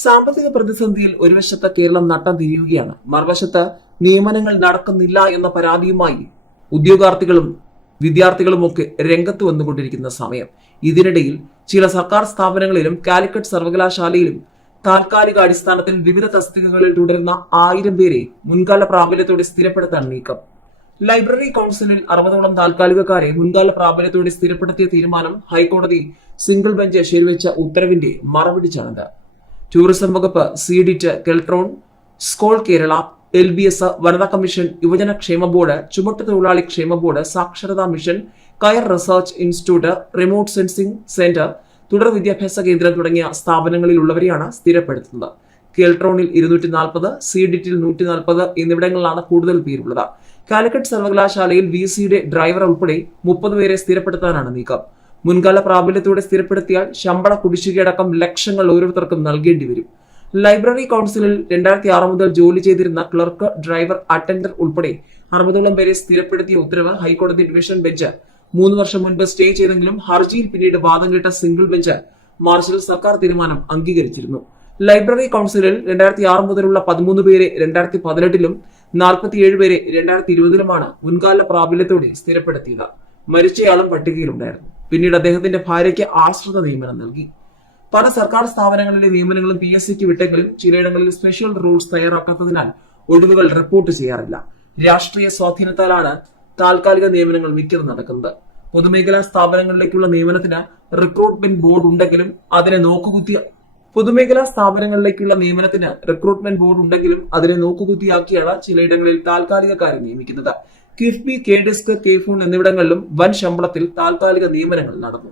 സാമ്പത്തിക പ്രതിസന്ധിയിൽ ഒരു വശത്ത് കേരളം നട്ടം തിരിയുകയാണ്, മറുവശത്ത് നിയമനങ്ങൾ നടക്കുന്നില്ല എന്ന പരാതിയുമായി ഉദ്യോഗാർത്ഥികളും വിദ്യാർത്ഥികളുമൊക്കെ രംഗത്ത് വന്നുകൊണ്ടിരിക്കുന്ന സമയം. ഇതിനിടയിൽ ചില സർക്കാർ സ്ഥാപനങ്ങളിലും കാലിക്കറ്റ് സർവകലാശാലയിലും താൽക്കാലിക അടിസ്ഥാനത്തിൽ വിവിധ തസ്തികകളിൽ തുടരുന്ന 1000 പേരെ മുൻകാല പ്രാബല്യത്തോടെ സ്ഥിരപ്പെടുത്താൻ നീക്കം. ലൈബ്രറി കൗൺസിലിൽ 60ഓളം താൽക്കാലികക്കാരെ മുൻകാല പ്രാബല്യത്തോടെ സ്ഥിരപ്പെടുത്തിയ തീരുമാനം ഹൈക്കോടതി സിംഗിൾ ബെഞ്ച് ശരിവെച്ച ഉത്തരവിന്റെ മറപിടിച്ചാണിത്. ടൂറിസം വകുപ്പ്, സിഡിറ്റ്, കെൽട്രോൺ, സ്കോൾ കേരള, LBS, വനിതാ കമ്മീഷൻ, യുവജന ക്ഷേമ ബോർഡ്, ചുമട്ടുതൊഴിലാളി ക്ഷേമ ബോർഡ്, സാക്ഷരതാ മിഷൻ, കയർ research institute, remote sensing centre, തുടർ വിദ്യാഭ്യാസ കേന്ദ്രം തുടങ്ങിയ സ്ഥാപനങ്ങളിലുള്ളവരെയാണ് സ്ഥിരപ്പെടുത്തുന്നത്. കെൽട്രോണിൽ 240, സിഡിറ്റിൽ 140 എന്നിവിടങ്ങളിലാണ് കൂടുതൽ പേരുള്ളത്. കാലിക്കറ്റ് സർവകലാശാലയിൽ VCയുടെ ഡ്രൈവർ ഉൾപ്പെടെ 30 പേരെ സ്ഥിരപ്പെടുത്താനാണ് നീക്കം. മുൻകാല പ്രാബല്യത്തോടെ സ്ഥിരപ്പെടുത്തിയാൽ ശമ്പള കുടിശ്ശികയടക്കം ലക്ഷങ്ങൾ ഓരോരുത്തർക്കും നൽകേണ്ടി വരും. ലൈബ്രറി കൗൺസിലിൽ 2006 മുതൽ ജോലി ചെയ്തിരുന്ന ക്ലർക്ക്, ഡ്രൈവർ, അറ്റൻഡർ ഉൾപ്പെടെ 60ഓളം പേരെ സ്ഥിരപ്പെടുത്തിയ ഉത്തരവ് ഹൈക്കോടതി ഡിവിഷൻ ബെഞ്ച് 3 വർഷം മുൻപ് സ്റ്റേ ചെയ്തെങ്കിലും ഹർജിയിൽ പിന്നീട് വാദം കേട്ട സിംഗിൾ ബെഞ്ച് മാർച്ചിൽ സർക്കാർ തീരുമാനം അംഗീകരിച്ചിരുന്നു. ലൈബ്രറി കൗൺസിലിൽ 2006 മുതലുള്ള 13 പേരെ 2018ലും 47 പേരെ 2020ലുമാണ് മുൻകാല പ്രാബല്യത്തോടെ സ്ഥിരപ്പെടുത്തിയത്. മരിച്ചയാളും പട്ടികയിലുണ്ടായിരുന്നു. പിന്നീട് അദ്ദേഹത്തിന്റെ ഭാര്യയ്ക്ക് ആശ്രിത നിയമനം നൽകി. പല സർക്കാർ സ്ഥാപനങ്ങളിലെ നിയമനങ്ങളും PSCക്ക് വിട്ടെങ്കിലും ചിലയിടങ്ങളിൽ സ്പെഷ്യൽ റൂൾസ് തയ്യാറാക്കാത്തതിനാൽ ഒഴിവുകൾ റിപ്പോർട്ട് ചെയ്യാറില്ല. രാഷ്ട്രീയ സ്വാധീനത്താലാണ് താൽക്കാലിക നിയമനങ്ങൾ മിക്കതും നടക്കുന്നത്. പൊതുമേഖലാ സ്ഥാപനങ്ങളിലേക്കുള്ള നിയമനത്തിന് റിക്രൂട്ട്മെന്റ് ബോർഡ് ഉണ്ടെങ്കിലും അതിനെ നോക്കുകുത്തിയാക്കിയാണ് ചിലയിടങ്ങളിൽ താൽക്കാലികക്കാരെ നിയമിക്കുന്നത്. കിഫ്ബി, KDISC, KFON എന്നിവിടങ്ങളിലും വൻ ശമ്പളത്തിൽ താൽക്കാലിക നിയമനങ്ങൾ നടന്നു.